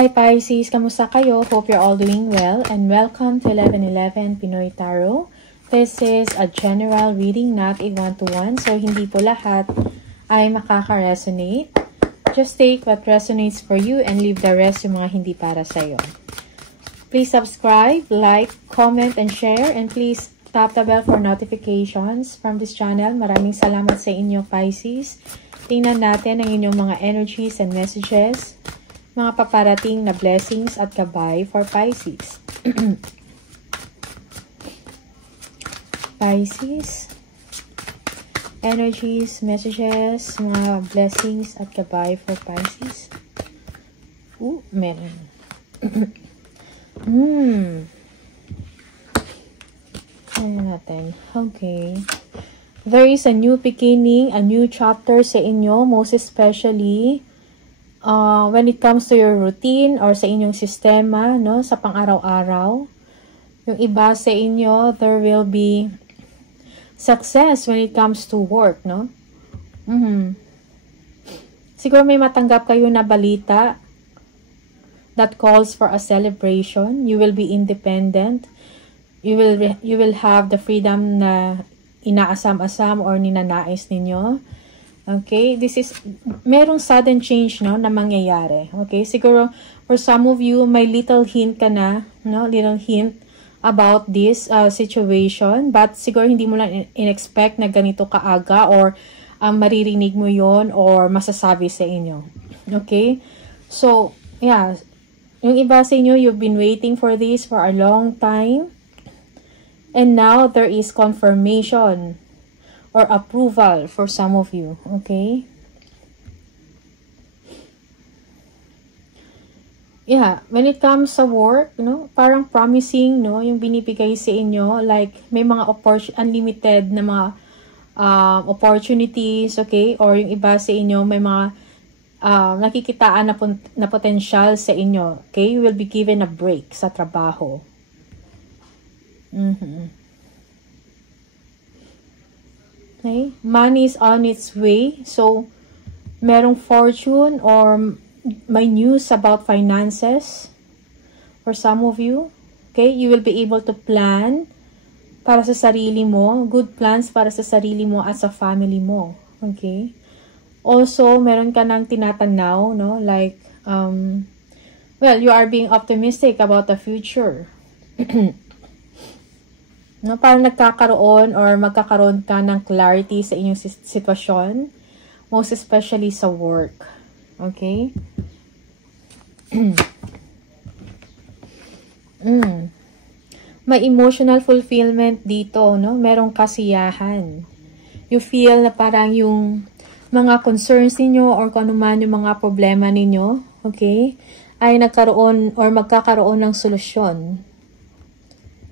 Hi Pisces, kamusta kayo? Hope you're all doing well and welcome to 1111 Pinoy Tarot. This is a general reading, not a one-to-one. So hindi po lahat ay makaka-resonate. Just take what resonates for you and leave the rest yung mga hindi para sa'yo. Please subscribe, like, comment, and share. And please tap the bell for notifications from this channel. Maraming salamat sa inyo Pisces. Tingnan natin ang inyong mga energies and messages. Mga paparating na blessings at gabay for Pisces. Pisces. Energies, messages, mga blessings at gabay for Pisces. Meron. Ayan natin. Okay. There is a new beginning, a new chapter sa inyo, most especially when it comes to your routine or sa inyong sistema, no, sa pang-araw-araw. Yung iba sa inyo, there will be success when it comes to work, no? Siguro may matanggap kayo na balita that calls for a celebration. You will be independent. You will have the freedom na inaasam-asam or ninanais ninyo. Okay, this is, merong sudden change, no, na mangyayari. Okay, siguro, for some of you, may little hint ka na, no, little hint about this situation, but siguro hindi mo lang in-expect na ganito kaaga or maririnig mo yon or masasabi sa inyo. Okay, so, yeah, yung iba sa inyo, you've been waiting for this for a long time, and now there is confirmation or approval for some of you, okay? Yeah, when it comes sa work, no, parang promising, no, yung binibigay sa inyo, like may mga unlimited na mga opportunities, okay? Or yung iba sa inyo, may mga nakikitaan na potential sa inyo, okay? You will be given a break sa trabaho. Okay, money is on its way. So, merong fortune or may news about finances for some of you. Okay, you will be able to plan para sa sarili mo. Good plans para sa sarili mo at sa family mo. Okay. Also, meron ka nang tinatanaw, no? Like, well, you are being optimistic about the future. No, parang nagkakaroon or magkakaroon ka ng clarity sa inyong sitwasyon, most especially sa work. Okay? May emotional fulfillment dito, no? Merong kasiyahan. You feel na parang yung mga concerns ninyo or kung ano man yung mga problema ninyo, okay, ay nagkaroon or magkakaroon ng solusyon.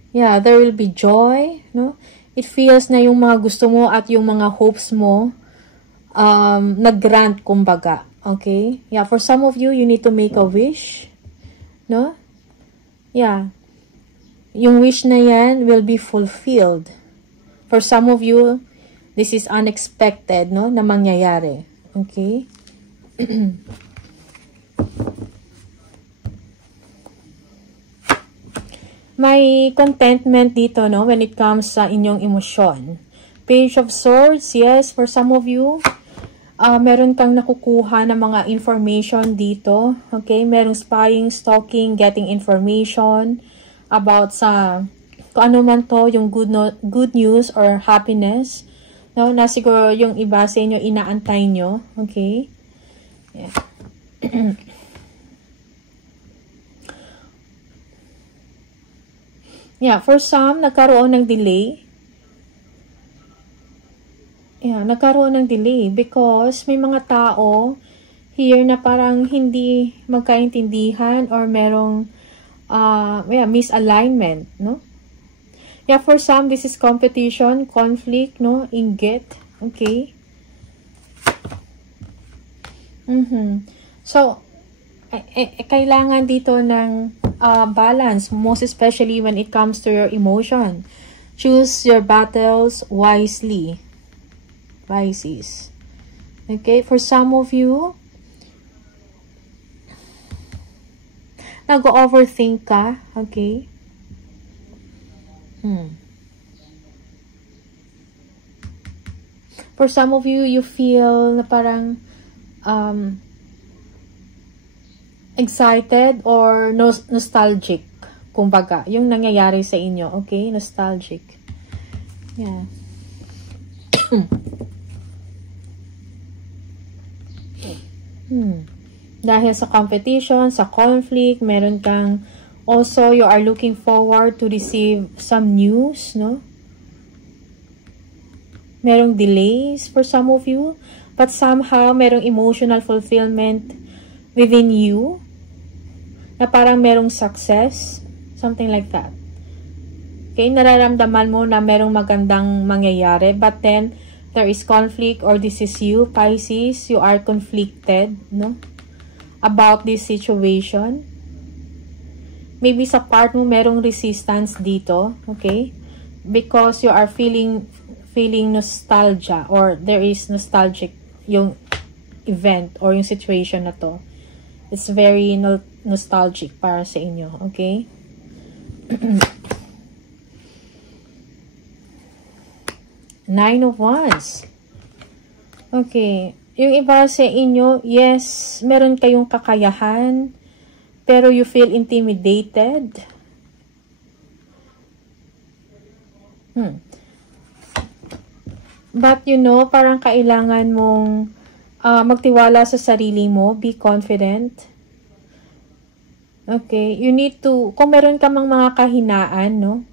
Yeah, there will be joy, no? It feels na yung mga gusto mo at yung mga hopes mo nag-grant, kumbaga. Okay? Yeah, for some of you, you need to make a wish, no? Yeah. Yung wish na yan will be fulfilled. For some of you, this is unexpected, no? Na mangyayari. Okay? May contentment dito, no, when it comes sa inyong emosyon. Page of Swords, yes, for some of you, meron kang nakukuha na mga information dito. Okay, merong spying, stalking, getting information about sa kung ano man to, yung good news or happiness, no, na siguro yung iba sa inyo inaantay nyo. Okay, yeah. Yeah, for some, nagkaroon ng delay. Yeah, nagkaroon ng delay because may mga tao here na parang hindi magkaintindihan or merong misalignment, no? Yeah, for some, this is competition, conflict, no? Inggit, okay? So, kailangan dito ng balance, most especially when it comes to your emotion. Choose your battles wisely, Pisces. Okay, for some of you, Nag-overthink ka, okay? For some of you, you feel na parang excited or nostalgic. Kumbaga, yung nangyayari sa inyo, okay? Nostalgic. Yeah. Dahil sa competition, sa conflict, meron kang also, you are looking forward to receive some news, no? Merong delays for some of you, but somehow merong emotional fulfillment within you na parang merong success, something like that. Okay, nararamdaman mo na merong magandang mangyayari, but then there is conflict, or this is you, Pisces, you are conflicted, no? About this situation. Maybe sa part mo merong resistance dito, okay? Because you are feeling nostalgia, or there is nostalgic yung event or yung situation na to. It's very nostalgic para sa inyo, okay? Nine of Wands. Okay. Yung iba sa inyo, yes, meron kayong kakayahan, pero you feel intimidated. But you know, parang kailangan mong magtiwala sa sarili mo, be confident. Okay, you need to, kung meron ka mang mga kahinaan, no?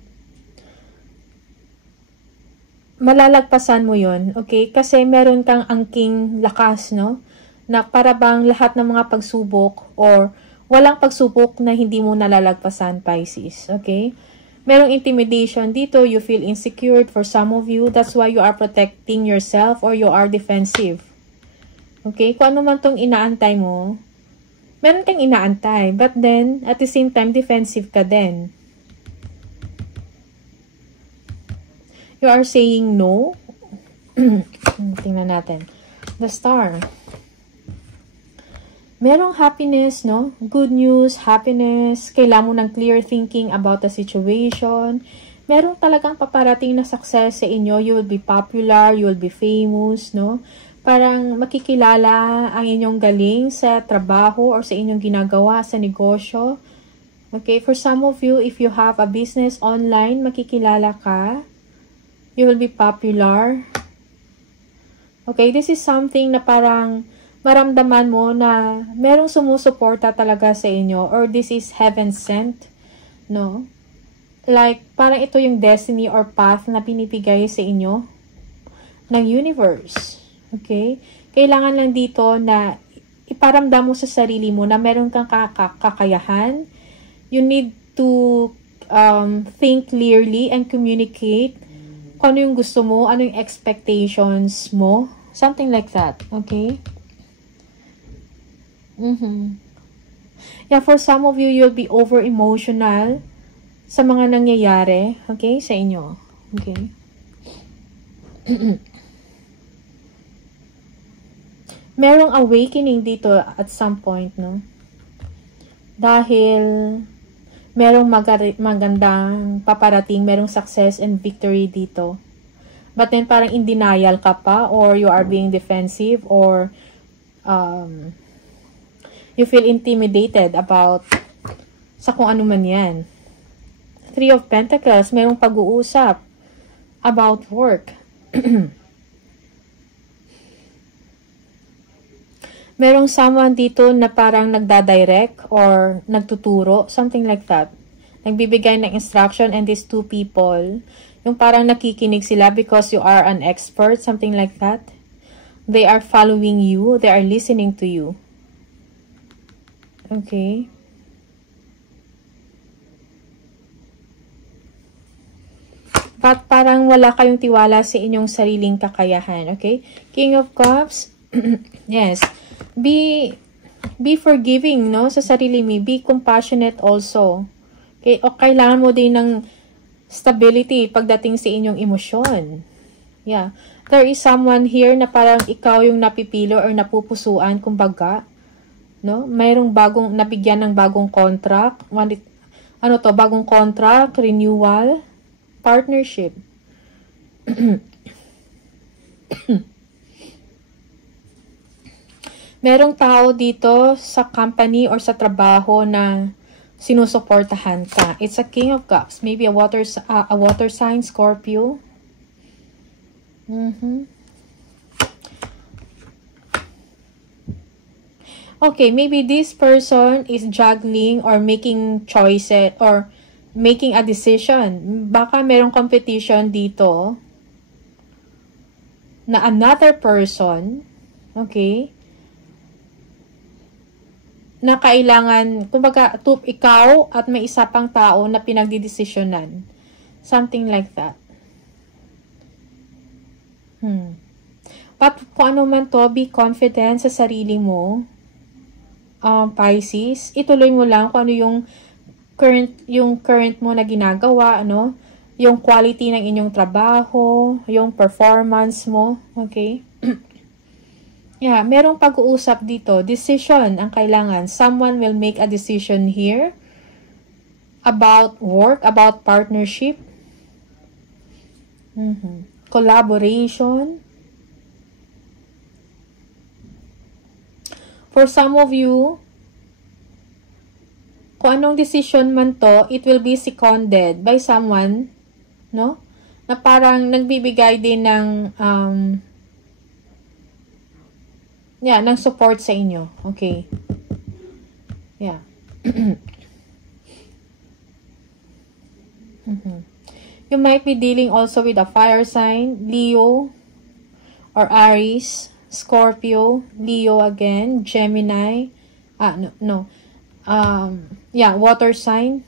Malalagpasan mo yon, okay? Kasi meron kang angking lakas, no? Na para bang lahat ng mga pagsubok or walang pagsubok na hindi mo nalalagpasan, Pisces, okay? Merong intimidation dito, you feel insecure for some of you. That's why you are protecting yourself or you are defensive. Okay? Kung ano man tong inaantay mo, meron kang inaantay. But then, at the same time, defensive ka din. You are saying no. Tingnan natin. The Star. Merong happiness, no? Good news, happiness. Kailangan mo ng clear thinking about the situation. Merong talagang paparating na success sa inyo. You will be popular, you will be famous, no? Parang makikilala ang inyong galing sa trabaho or sa inyong ginagawa sa negosyo. Okay, for some of you, if you have a business online, makikilala ka. You will be popular. Okay, this is something na parang maramdaman mo na merong sumusuporta talaga sa inyo, or this is heaven sent, no? Like, parang ito yung destiny or path na pinipigay sa inyo ng universe. Okay? Kailangan lang dito na iparamdam mo sa sarili mo na meron kang kakayahan. You need to think clearly and communicate kung ano yung gusto mo, ano yung expectations mo. Something like that. Okay? Yeah, for some of you, you'll be over-emotional sa mga nangyayari, okay, sa inyo. Okay? Merong awakening dito at some point, no? Dahil merong magandang paparating, merong success and victory dito. But then parang in denial ka pa, or you are being defensive, or you feel intimidated about sa kung ano man yan. Three of Pentacles, mayroong pag-uusap about work. Merong someone dito na parang nagdadirect or nagtuturo, something like that. Nagbibigay ng instruction, and these two people, yung parang nakikinig sila because you are an expert, something like that. They are following you, they are listening to you. Okay. But parang wala kayong tiwala sa inyong sariling kakayahan. Okay. King of Cups. Yes. Be forgiving, no? Sa sarili mo. Be compassionate also. Okay. O kailangan mo din ng stability pagdating sa inyong emosyon. Yeah. There is someone here na parang ikaw yung napipilo or napupusuan, kumbaga. no? Mayroong nabigyan ng bagong contract. Ano to? Bagong contract, renewal, partnership. Merong tao dito sa company or sa trabaho na sinusuportahan ka. It's a King of Cups. Maybe a water sign, Scorpio. Okay, maybe this person is juggling or making choices or making a decision. Baka merong competition dito na another person, okay, na kailangan, kumbaga, ikaw at may isa pang tao na pinagdidesisyonan. Something like that. But kung ano man to, be confident sa sarili mo, Pisces. Ituloy mo lang kung ano yung current mo na ginagawa, ano, yung quality ng inyong trabaho, yung performance mo, okay? Yeah, merong pag-uusap dito. Decision ang kailangan. Someone will make a decision here about work, about partnership, collaboration. For some of you, kung anong decision man to, it will be seconded by someone, no? Na parang nagbibigay din ng ng support sa inyo. Okay. Yeah. You might be dealing also with a fire sign, Leo or Aries, Scorpio, Leo again, Gemini. Water sign.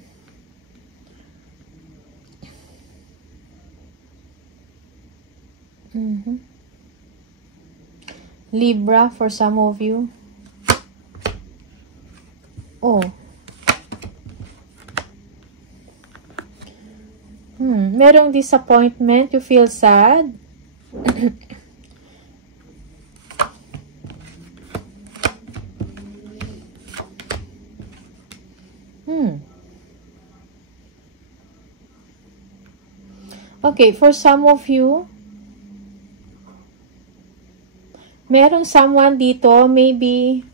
Libra for some of you. Merong disappointment, you feel sad. Okay, for some of you, merong someone dito, maybe,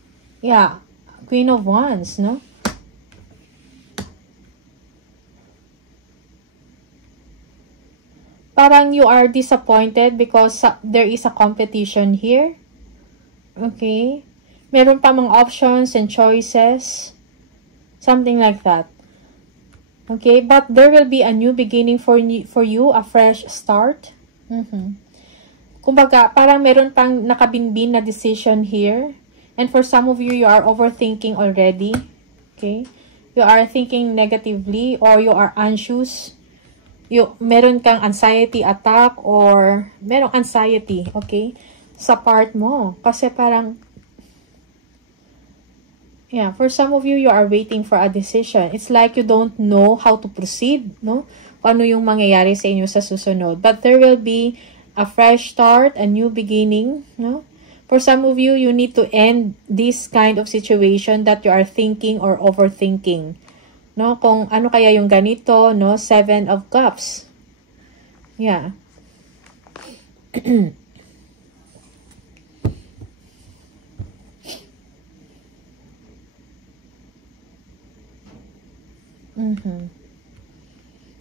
Queen of Wands, no? Parang you are disappointed because there is a competition here. Okay? Meron pa mga options and choices. Something like that. Okay? But there will be a new beginning for you, a fresh start. Kumbaga, parang meron pang nakabinbin na decision here. And for some of you, you are overthinking already. Okay? You are thinking negatively or you are anxious. Meron kang anxiety attack or merong anxiety, okay? Sa part mo. Kasi parang, for some of you, you are waiting for a decision. It's like you don't know how to proceed, no? Kung ano yung mangyayari sa inyo sa susunod. But there will be a fresh start, a new beginning, no? For some of you, you need to end this kind of situation that you are thinking or overthinking. No? Kung ano kaya yung ganito, no? 7 of Cups. Yeah.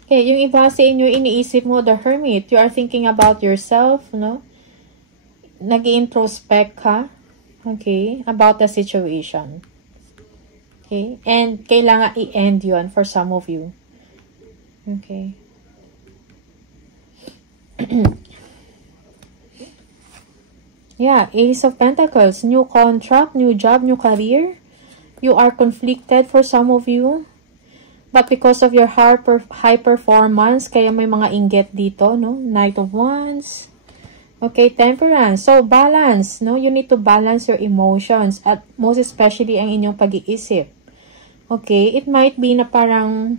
Okay, yung iba sa inyo, iniisip mo, the Hermit. You are thinking about yourself, no? Nag-introspect ka, okay, about the situation. Okay, and kailangan i-end yun for some of you. Okay. Ace of Pentacles, new contract, new job, new career. You are conflicted for some of you. But because of your high performance, kaya may mga inggit dito, no? Knight of Wands. Okay, Temperance. So, balance, no? You need to balance your emotions at most especially ang inyong pag-iisip. Okay, it might be na parang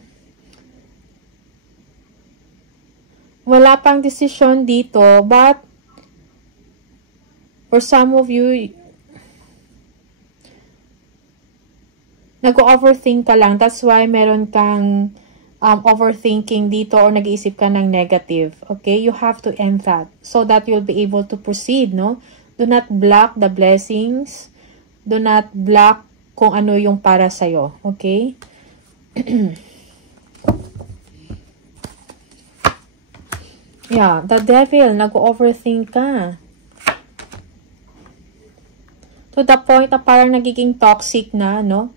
wala pang decision dito, but for some of you, Nag-overthink ka lang. That's why meron kang overthinking dito or nag-iisip ka ng negative. Okay? You have to end that so that you'll be able to proceed, no? Do not block the blessings. Do not block kung ano yung para sa'yo. Okay? Yeah, the devil, nag-overthink ka. To the point na parang nagiging toxic na, no?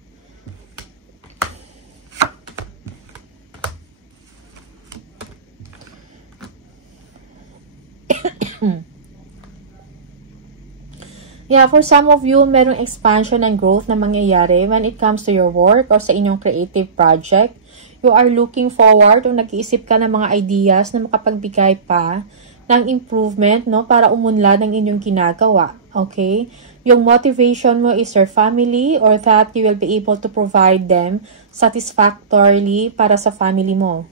Yeah, for some of you, merong expansion and growth na mangyayari when it comes to your work or sa inyong creative project. You are looking forward o nag-iisip ka ng mga ideas na makapagbigay pa ng improvement, no, para umunlad ang inyong ginagawa. Okay? Yung motivation mo is your family or that you will be able to provide them satisfactorily para sa family mo.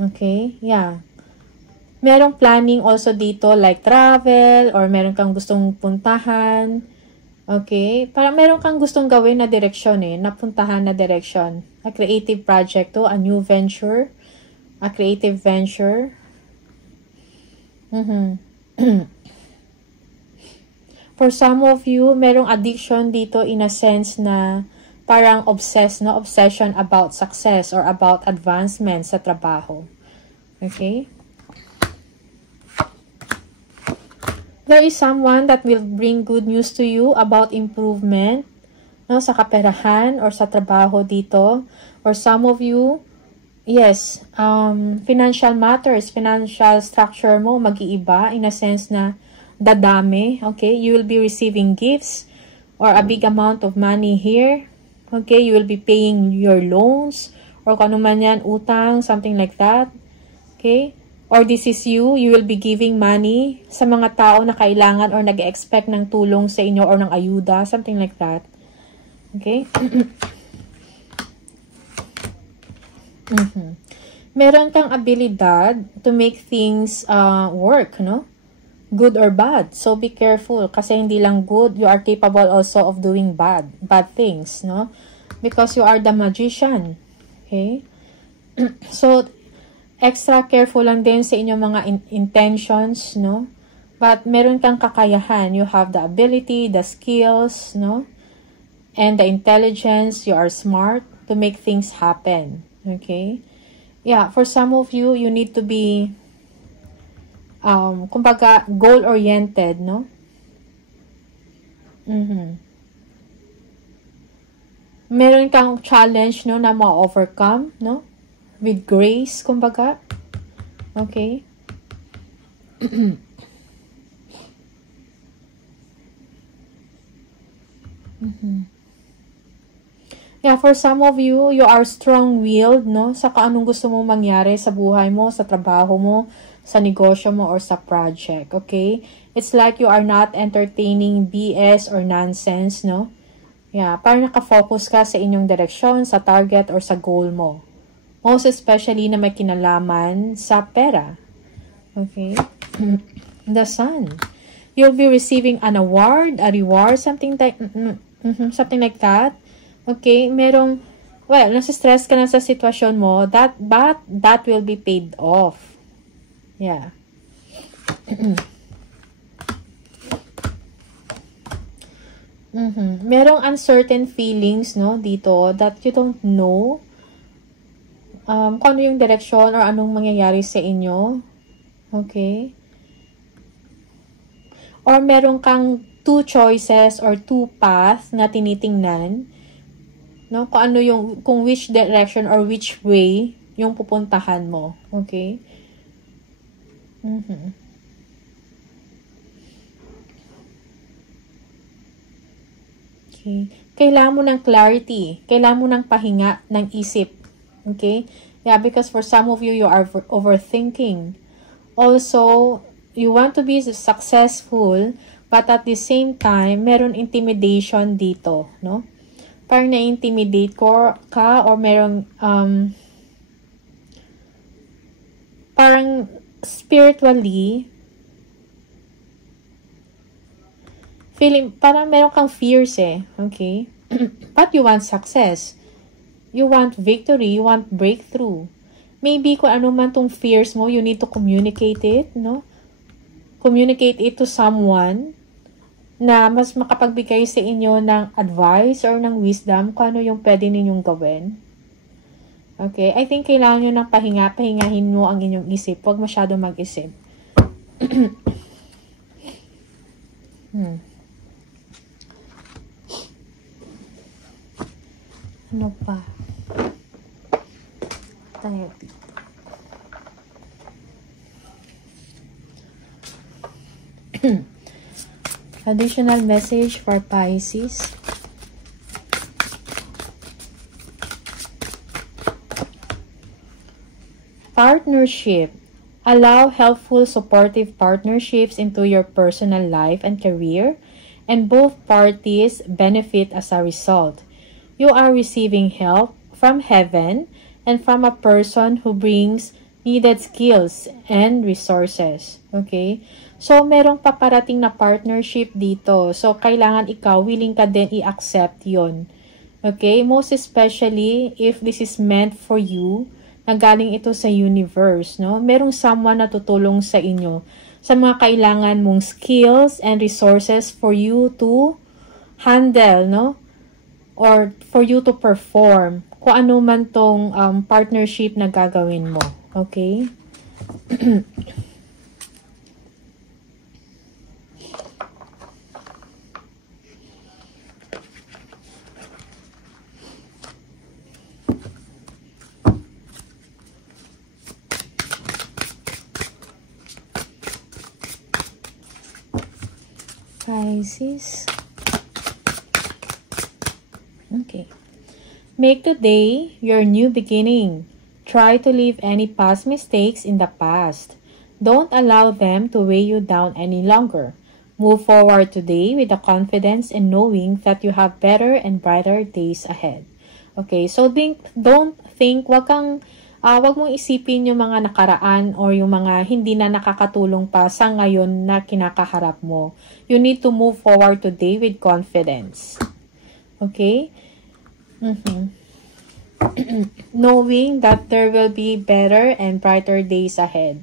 Okay? Yeah. Merong planning also dito like travel or meron kang gustong puntahan. Okay? Parang meron kang gustong gawin na direksyon napuntahan na direksyon. A creative project to, a new venture, a creative venture. For some of you, merong addiction dito in a sense na parang obsession about success or about advancement sa trabaho. Okay? There is someone that will bring good news to you about improvement, no, sa kaperahan or sa trabaho dito. Or some of you, yes, financial matters, financial structure mo mag-iiba in a sense na dadami, okay? You will be receiving gifts or a big amount of money here. Okay, you will be paying your loans or kung ano man yan, utang, something like that. Okay? Or this is you will be giving money sa mga tao na kailangan or nag-expect ng tulong sa inyo or ng ayuda, something like that. Okay? Meron kang abilidad to make things work, no? Good or bad. So be careful kasi hindi lang good, you are capable also of doing bad things, no? Because you are the magician. Okay? So extra careful lang din sa inyong mga intentions, no? But meron kang kakayahan. You have the ability, the skills, no? And the intelligence. You are smart to make things happen. Okay? Yeah, for some of you, you need to be, kumbaga, goal-oriented, no? Meron kang challenge, no, na ma-overcome, no? With grace, kumbaga. Okay? Yeah, for some of you, you are strong-willed, no? Sa anong gusto mo mangyari sa buhay mo, sa trabaho mo, sa negosyo mo, or sa project. Okay? It's like you are not entertaining BS or nonsense, no? Yeah, parang nakafocus ka sa inyong direksyon, sa target, or sa goal mo. Most especially na may kinalaman sa pera. Okay? The Sun. You'll be receiving an award, a reward, something like that. Okay? Merong, well, nasa-stress ka na sa sitwasyon mo, but that will be paid off. Yeah. Merong uncertain feelings, no, dito that you don't know kung ano yung direksyon or anong mangyayari sa inyo. Okay? Or meron kang two choices or two paths na tinitingnan. No? Kung ano yung, kung which direction or which way yung pupuntahan mo. Okay? Okay? Kailangan mo ng clarity. Kailangan mo ng pahinga ng isip. Okay? Yeah, because for some of you, you are overthinking. Also, you want to be successful, but at the same time, meron intimidation dito, no? Parang na-intimidate ka or merong, parang spiritually, feeling, parang meron kang fears eh. Okay? But you want success. You want victory. You want breakthrough. Maybe kung ano man tong fears mo, you need to communicate it, no? Communicate it to someone na mas makapagbigay sa inyo ng advice or ng wisdom kung ano yung pwede ninyong gawin. Okay? I think kailangan nyo ng pahinga. Pahingahin mo ang inyong isip. Huwag masyado mag-isip. Ano pa? Tayo dito. Additional message for Pisces. Partnership. Allow helpful, supportive partnerships into your personal life and career, and both parties benefit as a result. You are receiving help from heaven and from a person who brings needed skills and resources. Okay? So, merong paparating na partnership dito. So, kailangan ikaw, willing ka din i-accept yon. Okay? Most especially, if this is meant for you, nagaling ito sa universe, no? Merong someone na tutulong sa inyo sa mga kailangan mong skills and resources for you to handle, no? Or for you to perform. Kung ano man tong partnership na gagawin mo. Okay? Pisces. Okay. Make today your new beginning. Try to leave any past mistakes in the past. Don't allow them to weigh you down any longer. Move forward today with the confidence and knowing that you have better and brighter days ahead. Okay, so don't think, wag mong isipin yung mga nakaraan or yung mga hindi na nakakatulong pa sa ngayon na kinakaharap mo. You need to move forward today with confidence. Okay? Knowing that there will be better and brighter days ahead.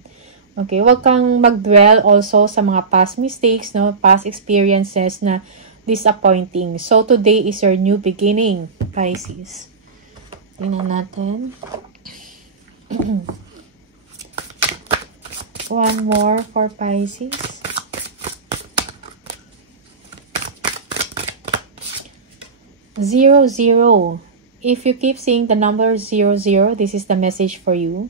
Okay? Wag kang mag-dwell also sa mga past mistakes, no? Past experiences na disappointing. So, today is your new beginning, Pisces. Tingnan natin. One more for Pisces. Zero, zero. If you keep seeing the number 00, this is the message for you.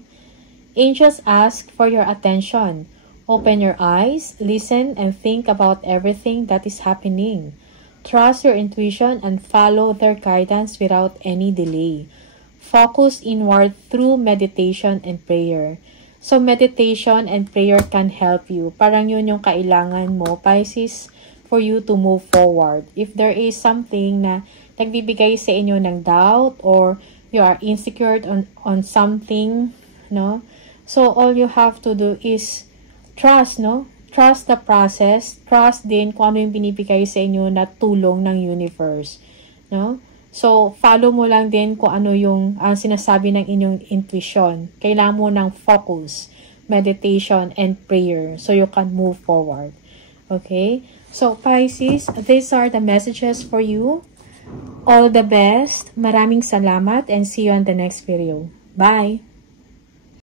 Angels ask for your attention. Open your eyes, listen, and think about everything that is happening. Trust your intuition and follow their guidance without any delay. Focus inward through meditation and prayer. So, meditation and prayer can help you. Parang yun yung kailangan mo, Pisces, for you to move forward. If there is something na nagbibigay sa inyo ng doubt or you are insecure on something, no? So, all you have to do is trust, no? Trust the process. Trust din kung ano yung binibigay sa inyo na tulong ng universe, no? So, follow mo lang din kung ano yung sinasabi ng inyong intuition. Kailangan mo ng focus, meditation, and prayer so you can move forward. Okay? So, Pisces, these are the messages for you. All the best. Maraming salamat and see you on the next video. Bye!